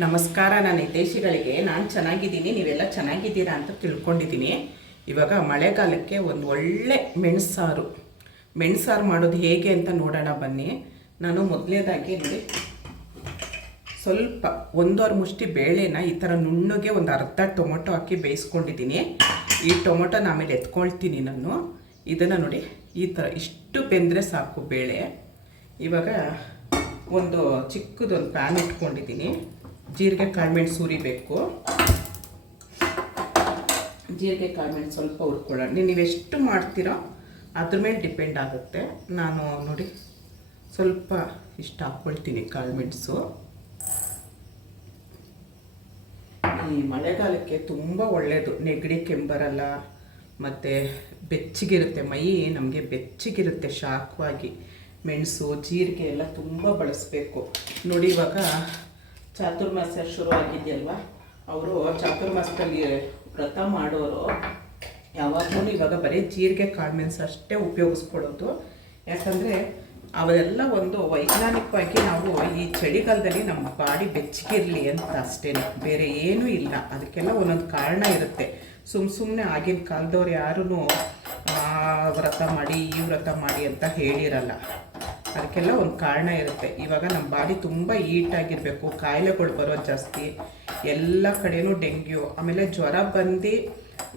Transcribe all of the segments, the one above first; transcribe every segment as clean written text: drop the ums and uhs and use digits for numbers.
ನಮಸ್ಕಾರ. ನನ್ನ ಹಿತೈಷಿಗಳಿಗೆ ನಾನು ಚೆನ್ನಾಗಿದ್ದೀನಿ, ನೀವೆಲ್ಲ ಚೆನ್ನಾಗಿದ್ದೀರಾ ಅಂತ ತಿಳ್ಕೊಂಡಿದ್ದೀನಿ. ಇವಾಗ ಮಳೆಗಾಲಕ್ಕೆ ಒಂದು ಒಳ್ಳೆ ಮೆಣಸಾರು ಮಾಡೋದು ಹೇಗೆ ಅಂತ ನೋಡೋಣ ಬನ್ನಿ. ನಾನು ಮೊದಲನೇದಾಗಿ ನೋಡಿ ಸ್ವಲ್ಪ 1.5 ಮುಷ್ಟಿ ಬೇಳೆನ ಈ ಥರ ನುಣ್ಣಗೆ ಒಂದು ಅರ್ಧ ಟೊಮೊಟೊ ಹಾಕಿ ಬೇಯಿಸ್ಕೊಂಡಿದ್ದೀನಿ. ಈ ಟೊಮೊಟೊನ ಆಮೇಲೆ ಎತ್ಕೊಳ್ತೀನಿ ನಾನು. ಇದನ್ನು ನೋಡಿ ಈ ಥರ ಇಷ್ಟು ಬೆಂದರೆ ಸಾಕು ಬೇಳೆ. ಇವಾಗ ಒಂದು ಚಿಕ್ಕದೊಂದು ಪ್ಯಾನ್ ಇಟ್ಕೊಂಡಿದ್ದೀನಿ. ಜೀರಿಗೆ ಕಾಳುಮೆಣಸು ಸುರಿಬೇಕು. ಜೀರಿಗೆ ಕಾಳುಮೆಣಸು ಸ್ವಲ್ಪ ಹುರ್ಕೊಳ್ಳೋಣ. ನೀವೆಷ್ಟು ಮಾಡ್ತೀರೋ ಅದ್ರ ಮೇಲೆ ಡಿಪೆಂಡ್ ಆಗುತ್ತೆ. ನಾನು ನೋಡಿ ಸ್ವಲ್ಪ ಇಷ್ಟು ಹಾಕ್ಕೊಳ್ತೀನಿ ಕಾಳುಮೆಣಸು. ಈ ಮಳೆಗಾಲಕ್ಕೆ ತುಂಬ ಒಳ್ಳೆಯದು. ನೆಗಡಿ ಕೆಂಬರಲ್ಲ, ಮತ್ತು ಬೆಚ್ಚಗಿರುತ್ತೆ ಮೈ, ನಮಗೆ ಬೆಚ್ಚಗಿರುತ್ತೆ ಶಾಖವಾಗಿ. ಮೆಣಸು ಜೀರಿಗೆ ಎಲ್ಲ ತುಂಬ ಬಳಸಬೇಕು ನೋಡಿ. ಇವಾಗ ಚಾತುರ್ಮಾಸ ಶುರು ಆಗಿದೆಯಲ್ವ, ಅವರು ಚಾತುರ್ಮಾಸದಲ್ಲಿ ವ್ರತ ಮಾಡೋರು ಯಾವಾಗಲೂ ಇವಾಗ ಬರೀ ಜೀರಿಗೆ ಕಾಳುಮೆಣಸು ಅಷ್ಟೇ ಉಪಯೋಗಿಸ್ಕೊಳ್ಳೋದು. ಯಾಕಂದರೆ ಅವೆಲ್ಲ ಒಂದು ವೈಜ್ಞಾನಿಕವಾಗಿ ನಾವು ಈ ಚಳಿಗಾಲದಲ್ಲಿ ನಮ್ಮ ಬಾಡಿ ಬೆಚ್ಚಗಿರಲಿ ಅಂತ ಅಷ್ಟೇ, ಬೇರೆ ಏನೂ ಇಲ್ಲ. ಅದಕ್ಕೆಲ್ಲ ಒಂದೊಂದು ಕಾರಣ ಇರುತ್ತೆ. ಸುಮ್ಮನೆ ಆಗಿನ ಕಾಲದವ್ರು ಯಾರೂ ವ್ರತ ಮಾಡಿ ಈ ವ್ರತ ಮಾಡಿ ಅಂತ ಹೇಳಿರಲ್ಲ. ಅದಕ್ಕೆಲ್ಲ ಒಂದು ಕಾರಣ ಇರುತ್ತೆ. ಇವಾಗ ನಮ್ಮ ಬಾಡಿ ತುಂಬ ಹೀಟಾಗಿರಬೇಕು, ಕಾಯಿಲೆಗಳು ಬರೋದು ಜಾಸ್ತಿ. ಎಲ್ಲ ಕಡೆಯೂ ಡೆಂಗ್ಯೂ, ಆಮೇಲೆ ಜ್ವರ ಬಂದು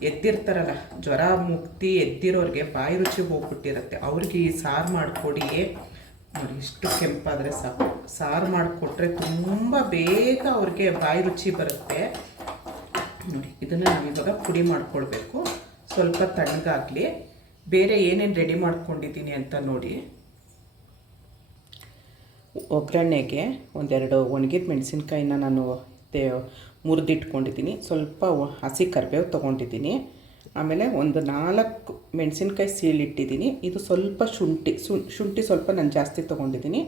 ಎದ್ದಿರ್ತಾರಲ್ಲ, ಜ್ವರ ಮುಕ್ತಿ ಎದ್ದಿರೋರಿಗೆ ಬಾಯಿ ರುಚಿ ಹೋಗ್ಬಿಟ್ಟಿರುತ್ತೆ. ಅವ್ರಿಗೆ ಈ ಸಾರು ಮಾಡಿಕೊಡಿ ನೋಡಿ. ಇಷ್ಟು ಕೆಂಪಾದರೆ ಸಾಕು. ಸಾರು ಮಾಡಿಕೊಟ್ರೆ ತುಂಬ ಬೇಗ ಅವ್ರಿಗೆ ಬಾಯಿ ರುಚಿ ಬರುತ್ತೆ ನೋಡಿ. ಇದನ್ನು ನಾವು ಇವಾಗ ಪುಡಿ ಮಾಡ್ಕೊಳ್ಬೇಕು. ಸ್ವಲ್ಪ ತಣ್ಣಗಾಗಲಿ. ಬೇರೆ ಏನೇನು ರೆಡಿ ಮಾಡ್ಕೊಂಡಿದ್ದೀನಿ ಅಂತ ನೋಡಿ. ಒಗ್ಗರಣೆಗೆ ಒಂದೆರಡು ಒಣಗಿದ ಮೆಣಸಿನ್ಕಾಯಿನ ನಾನು ಮುರಿದಿಟ್ಕೊಂಡಿದ್ದೀನಿ. ಸ್ವಲ್ಪ ಹಸಿ ಕರಿಬೇವು ತೊಗೊಂಡಿದ್ದೀನಿ. ಆಮೇಲೆ ಒಂದು 4 ಮೆಣಸಿನ್ಕಾಯಿ ಸೀಳಿಟ್ಟಿದ್ದೀನಿ. ಇದು ಸ್ವಲ್ಪ ಶುಂಠಿ ಸ್ವಲ್ಪ ನಾನು ಜಾಸ್ತಿ ತೊಗೊಂಡಿದ್ದೀನಿ.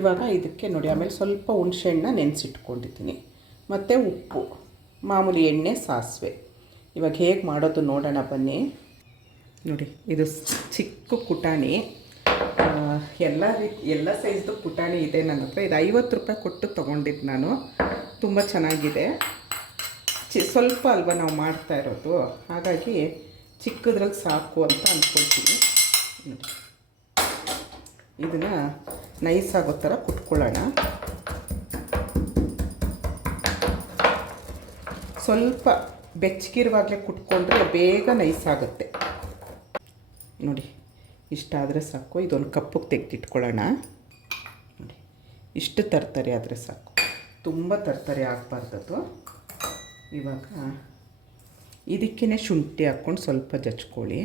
ಇವಾಗ ಇದಕ್ಕೆ ನೋಡಿ, ಆಮೇಲೆ ಸ್ವಲ್ಪ ಹುಣಸೆಹಣ್ಣು ನೆನೆಸಿಟ್ಕೊಂಡಿದ್ದೀನಿ. ಮತ್ತು ಉಪ್ಪು, ಮಾಮೂಲಿ ಎಣ್ಣೆ, ಸಾಸಿವೆ. ಇವಾಗ ಹೇಗೆ ಮಾಡೋದು ನೋಡೋಣ ಬನ್ನಿ. ನೋಡಿ, ಇದು ಚಿಕ್ಕ ಪುಟಾಣಿ, ಎಲ್ಲ ಸೈಜ್ದು ಪುಟಾಣಿ ಇದೆ ನನ್ನ ಹತ್ರ. ಇದು 50 ರೂಪಾಯಿ ಕೊಟ್ಟು ತೊಗೊಂಡಿದ್ದು ನಾನು. ತುಂಬ ಚೆನ್ನಾಗಿದೆ. ಸ್ವಲ್ಪ ಅಲ್ವಾ ನಾವು ಮಾಡ್ತಾ ಇರೋದು, ಹಾಗಾಗಿ ಚಿಕ್ಕದ್ರಲ್ಲಿ ಸಾಕು ಅಂತ ಅಂದ್ಕೊಳ್ತೀನಿ. ನೋಡಿ, ಇದನ್ನು ನೈಸ್ ಆಗೋ ಥರ ಕುಟ್ಕೊಳ್ಳೋಣ. ಸ್ವಲ್ಪ ಬೆಚ್ಚಗಿರುವಾಗಲೇ ಕುಟ್ಕೊಂಡ್ರೆ ಬೇಗ ನೈಸ್ ಆಗುತ್ತೆ ನೋಡಿ. ಇಷ್ಟಾದರೆ ಸಾಕು. ಇದೊಂದು ಕಪ್ಪಿಗೆ ತೆಗೆದಿಟ್ಕೊಳ್ಳೋಣ. ನೋಡಿ, ಇಷ್ಟು ತರ್ತರೆ ಆದರೆ ಸಾಕು, ತುಂಬ ತರ್ತರೆ ಆಗಬಾರ್ದದು. ಇವಾಗ ಇದಕ್ಕೇ ಶುಂಠಿ ಹಾಕ್ಕೊಂಡು ಸ್ವಲ್ಪ ಜಚ್ಕೊಳ್ಳಿ.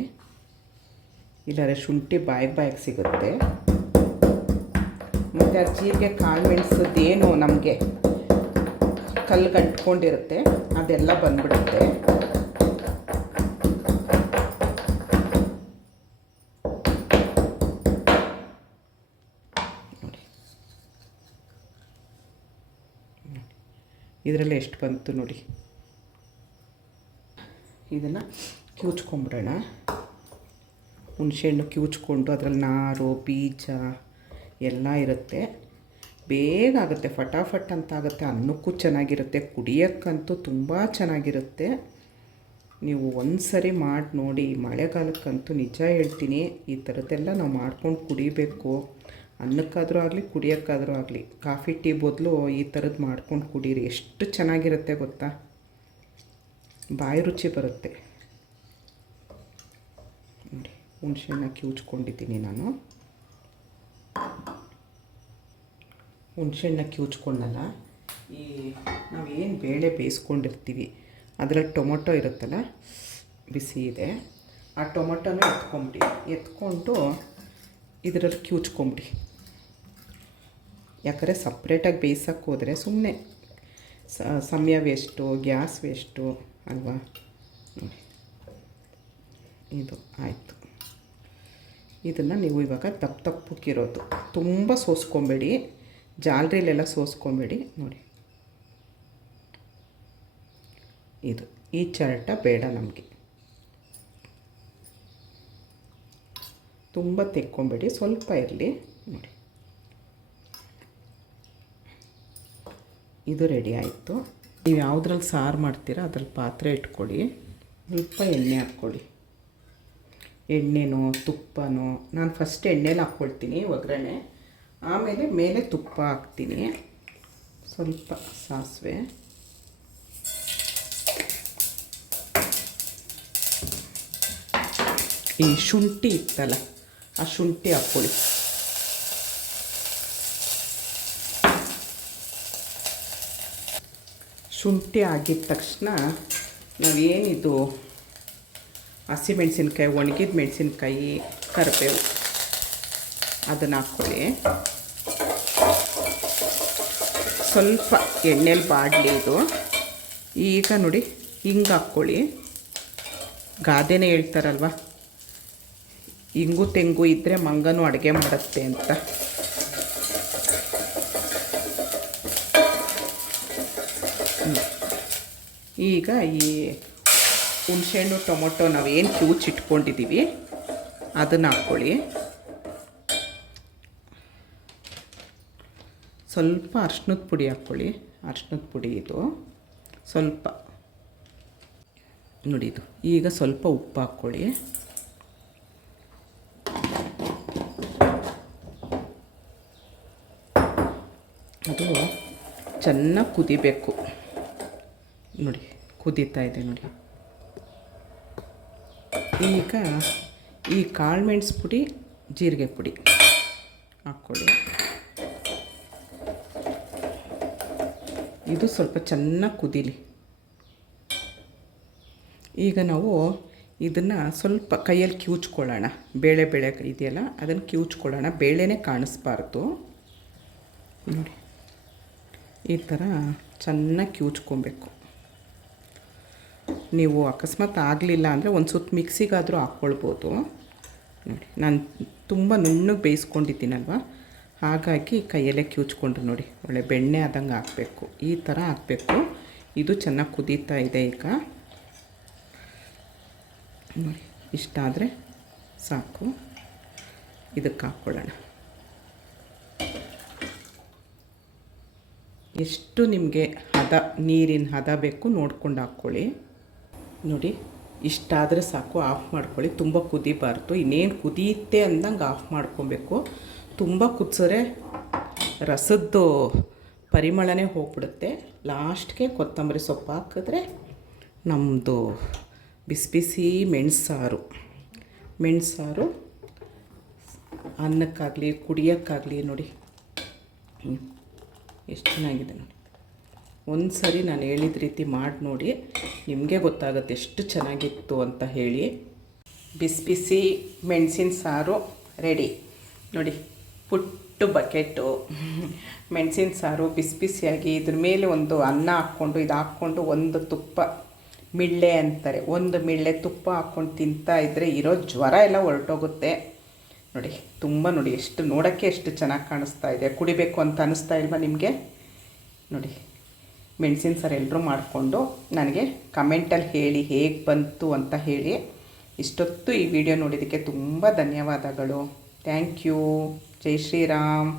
ಇಲ್ಲಾರೆ ಶುಂಠಿ ಬಾಯಿಗೆ ಸಿಗುತ್ತೆ. ಮತ್ತು ಆ ಜೀರಿಗೆ ಕಾಳುಮೆಣಸದ್ದೇನು ನಮಗೆ ಕಲ್ಗಂಟ್ಕೊಂಡಿರುತ್ತೆ ಅದೆಲ್ಲ ಬಂದ್ಬಿಡುತ್ತೆ. ಇದರಲ್ಲಿ ಎಷ್ಟು ಬಂತು ನೋಡಿ. ಇದನ್ನು ಕಿವುಚ್ಕೊಂಬಿಡೋಣ. ಹುಣಸೆಹಣ್ಣು ಕಿವುಚ್ಕೊಂಡು ಅದರಲ್ಲಿ ನಾರು ಬೀಜ ಎಲ್ಲ ಇರುತ್ತೆ. ಬೇಗ ಆಗುತ್ತೆ, ಫಟಾಫಟ್ ಅಂತ ಆಗುತ್ತೆ. ಅನ್ನಕ್ಕೂ ಚೆನ್ನಾಗಿರುತ್ತೆ, ಕುಡಿಯೋಕ್ಕಂತೂ ತುಂಬ ಚೆನ್ನಾಗಿರುತ್ತೆ. ನೀವು ಒಂದು ಸರಿ ಮಾಡಿ ನೋಡಿ. ಮಳೆಗಾಲಕ್ಕಂತೂ ನಿಜ ಹೇಳ್ತೀನಿ, ಈ ಥರದ್ದೆಲ್ಲ ನಾವು ಮಾಡ್ಕೊಂಡು ಕುಡಿಬೇಕು. ಅನ್ನಕ್ಕಾದರೂ ಆಗಲಿ, ಕುಡಿಯೋಕ್ಕಾದರೂ ಆಗಲಿ. ಕಾಫಿ ಟೀ ಬದಲು ಈ ಥರದ್ದು ಮಾಡ್ಕೊಂಡು ಕುಡೀರಿ. ಎಷ್ಟು ಚೆನ್ನಾಗಿರುತ್ತೆ ಗೊತ್ತಾ, ಬಾಯಿ ರುಚಿ ಬರುತ್ತೆ ನೋಡಿ. ಹುಣಸೆಹಣ್ಣ ಕಿವುಚ್ಕೊಂಡಿದ್ದೀನಿ ನಾನು. ಹುಣಸೆಹಣ್ಣ ಕಿವುಚ್ಕೊಂಡಲ್ಲ, ಈ ನಾವೇನು ಬೇಳೆ ಬೇಯಿಸ್ಕೊಂಡಿರ್ತೀವಿ ಅದರಲ್ಲಿ ಟೊಮೊಟೊ ಇರುತ್ತಲ್ಲ, ಬಿಸಿ ಇದೆ, ಆ ಟೊಮೊಟೊನ ಎತ್ಕೊಂಡು ಇದರಲ್ಲಿ ಕಿವುಚ್ಕೊಂಬಿಡಿ. ಯಾಕಂದರೆ ಸಪ್ರೇಟಾಗಿ ಬೇಯಿಸೋಕ್ಕೆ ಹೋದರೆ ಸುಮ್ಮನೆ ಸಮಯ ವೇಸ್ಟು, ಗ್ಯಾಸ್ ವೇಸ್ಟು ಅಲ್ವಾ. ನೋಡಿ, ಇದು ಆಯಿತು. ಇದನ್ನು ನೀವು ಇವಾಗ ತಪ್ಪಕ್ಕಿರೋದು ತುಂಬ ಸೋಸ್ಕೊಬೇಡಿ, ಜಾಲರಿಲೆಲ್ಲ ಸೋಸ್ಕೊಬೇಡಿ ನೋಡಿ. ಇದು ಈ ಚರಟ ಬೇಡ ನಮಗೆ, ತುಂಬ ತೆಕ್ಕೊಬೇಡಿ, ಸ್ವಲ್ಪ ಇರಲಿ ನೋಡಿ. ಇದು ರೆಡಿ ಆಯಿತು. ನೀವು ಯಾವುದ್ರಲ್ಲಿ ಸಾರು ಮಾಡ್ತೀರಾ ಅದ್ರಲ್ಲಿ ಪಾತ್ರೆ ಇಟ್ಕೊಳ್ಳಿ, ಸ್ವಲ್ಪ ಎಣ್ಣೆ ಹಾಕ್ಕೊಳ್ಳಿ. ಎಣ್ಣೆನೋ ತುಪ್ಪನೋ, ನಾನು ಫಸ್ಟ್ ಎಣ್ಣೆಲಿ ಹಾಕ್ಕೊಳ್ತೀನಿ ಒಗ್ಗರಣೆ, ಆಮೇಲೆ ಮೇಲೆ ತುಪ್ಪ ಹಾಕ್ತೀನಿ, ಸ್ವಲ್ಪ ಸಾಸಿವೆ, ಈ ಶುಂಠಿ ಇತ್ತಲ್ಲ ಆ ಶುಂಠಿ ಹಾಕ್ಕೊಳ್ಳಿ. ಶುಂಠಿ ಆಗಿದ ತಕ್ಷಣ ನಾವೇನಿದು ಹಸಿಮೆಣಸಿನ್ಕಾಯಿ, ಒಣಗಿದ ಮೆಣಸಿನ್ಕಾಯಿ, ಕರಿಬೇವು ಅದನ್ನು ಹಾಕ್ಕೊಳ್ಳಿ. ಸ್ವಲ್ಪ ಎಣ್ಣೆಲಿ ಬಾಡಲಿ ಇದು. ಈಗ ನೋಡಿ ಹಿಂಗೆ ಹಾಕ್ಕೊಳ್ಳಿ. ಗಾದೆನೇ ಹೇಳ್ತಾರಲ್ವ, ಇಂಗು ತೆಂಗು ಇದ್ದರೆ ಮಂಗನೂ ಅಡುಗೆ ಮಾಡುತ್ತೆ ಅಂತ. ಈಗ ಈ ಹುಣಸೆಹಣ್ಣು ಟೊಮೊಟೊ ನಾವೇನು ಕಿವುಚಿಟ್ಕೊಂಡಿದ್ದೀವಿ ಅದನ್ನು ಹಾಕ್ಕೊಳ್ಳಿ. ಸ್ವಲ್ಪ ಅರ್ಶಿನದ ಪುಡಿ ಹಾಕ್ಕೊಳ್ಳಿ. ಅರ್ಶಿನದ ಪುಡಿ ಇದು ಸ್ವಲ್ಪ ನೋಡಿ. ಇದು ಈಗ ಸ್ವಲ್ಪ ಉಪ್ಪು ಹಾಕ್ಕೊಳ್ಳಿ. ಅದು ಚೆನ್ನಾಗಿ ಕುದಿಬೇಕು ನೋಡಿ, ಕುದೀತಾ ಇದೆ ನೋಡಿ. ಈಗ ಈ ಕಾಳುಮೆಣಸು ಪುಡಿ, ಜೀರಿಗೆ ಪುಡಿ ಹಾಕ್ಕೊಳ್ಳಿ. ಇದು ಸ್ವಲ್ಪ ಚೆನ್ನಾಗಿ ಕುದೀಲಿ. ಈಗ ನಾವು ಇದನ್ನು ಸ್ವಲ್ಪ ಕೈಯಲ್ಲಿ ಕಿವುಚ್ಕೊಳ್ಳೋಣ. ಬೇಳೆ ಇದೆಯಲ್ಲ ಅದನ್ನು ಕಿವುಚ್ಕೊಳ್ಳೋಣ, ಬೇಳೆನೇ ಕಾಣಿಸ್ಬಾರ್ದು ನೋಡಿ. ಈ ಥರ ಚೆನ್ನಾಗಿ ಕಿವುಚ್ಕೊಬೇಕು. ನೀವು ಅಕಸ್ಮಾತ್ ಆಗಲಿಲ್ಲ ಅಂದರೆ ಒಂದು ಸುತ್ತ ಮಿಕ್ಸಿಗಾದರೂ ಹಾಕ್ಕೊಳ್ಬೋದು ನೋಡಿ. ನಾನು ತುಂಬ ನುಣ್ಣಗೆ ಬೇಯಿಸ್ಕೊಂಡಿದ್ದೀನಲ್ವ, ಹಾಗಾಗಿ ಕೈಯಲ್ಲೇ ಕಿವುಚ್ಕೊಂಡ್ರು ನೋಡಿ. ಒಳ್ಳೆ ಬೆಣ್ಣೆ ಆದಂಗೆ ಹಾಕಬೇಕು, ಈ ಥರ ಹಾಕಬೇಕು. ಇದು ಚೆನ್ನಾಗಿ ಕುದೀತಾ ಇದೆ. ಈಗ ನೋಡಿ ಇಷ್ಟ ಆದರೆ ಸಾಕು. ಇದಕ್ಕೆ ಹಾಕ್ಕೊಳ್ಳೋಣ. ಎಷ್ಟು ನಿಮಗೆ ಹದ, ನೀರಿನ ಹದ ಬೇಕು ನೋಡ್ಕೊಂಡು ಹಾಕ್ಕೊಳ್ಳಿ ನೋಡಿ. ಇಷ್ಟಾದರೆ ಸಾಕು, ಆಫ್ ಮಾಡ್ಕೊಳ್ಳಿ. ತುಂಬ ಕುದಿಬಾರ್ದು. ಇನ್ನೇನು ಕುದಿಯುತ್ತೆ ಅಂದಂಗೆ ಆಫ್ ಮಾಡ್ಕೊಬೇಕು. ತುಂಬ ಕುದಿಸಿದ್ರೆ ರಸದ್ದು ಪರಿಮಳನೇ ಹೋಗ್ಬಿಡುತ್ತೆ. ಲಾಸ್ಟ್ಗೆ ಕೊತ್ತಂಬರಿ ಸೊಪ್ಪು ಹಾಕಿದ್ರೆ ನಮ್ಮದು ಬಿಸಿ ಬಿಸಿ ಮೆಣಸಾರು ಅನ್ನಕ್ಕಾಗಲಿ ಕುಡಿಯೋಕ್ಕಾಗಲಿ ನೋಡಿ ಎಷ್ಟು ಚೆನ್ನಾಗಿದೆ ನೋಡಿ. ಒಂದು ಸರಿ ನಾನು ಹೇಳಿದ ರೀತಿ ಮಾಡಿ ನೋಡಿ, ನಿಮಗೆ ಗೊತ್ತಾಗುತ್ತೆ ಎಷ್ಟು ಚೆನ್ನಾಗಿತ್ತು ಅಂತ ಹೇಳಿ. ಬಿಸಿ ಬಿಸಿ ಮೆಣಸಿನ ಸಾರು ರೆಡಿ ನೋಡಿ. ಪುಟ್ಟು ಬಕೆಟು ಮೆಣಸಿನ ಸಾರು ಬಿಸಿ ಬಿಸಿಯಾಗಿ ಇದ್ರ ಮೇಲೆ ಒಂದು ಅನ್ನ ಹಾಕ್ಕೊಂಡು, ಇದು ಹಾಕ್ಕೊಂಡು ಒಂದು ತುಪ್ಪ, ಮಿಳ್ಳೆ ಅಂತಾರೆ, ಒಂದು ಮಿಳ್ಳೆ ತುಪ್ಪ ಹಾಕ್ಕೊಂಡು ತಿಂತಾ ಇದ್ದರೆ ಇರೋ ಜ್ವರ ಎಲ್ಲ ಹೊರಟೋಗುತ್ತೆ ನೋಡಿ. ತುಂಬ ನೋಡಿ ಎಷ್ಟು ನೋಡೋಕ್ಕೆ ಎಷ್ಟು ಚೆನ್ನಾಗಿ ಕಾಣಿಸ್ತಾ ಇದೆ. ಕುಡಿಬೇಕು ಅಂತ ಅನ್ನಿಸ್ತಾ ಇಲ್ವಾ ನಿಮಗೆ ನೋಡಿ. ಮೆಣಸಿನ ಸಾರು ಎಲ್ಲರೂ ಮಾಡಿಕೊಂಡು ನನಗೆ ಕಮೆಂಟಲ್ಲಿ ಹೇಳಿ ಹೇಗೆ ಬಂತು ಅಂತ ಹೇಳಿ. ಇಷ್ಟೊತ್ತು ಈ ವಿಡಿಯೋ ನೋಡಿದ್ದಕ್ಕೆ ತುಂಬ ಧನ್ಯವಾದಗಳು. Thank you. ಜೈ ಶ್ರೀರಾಮ್.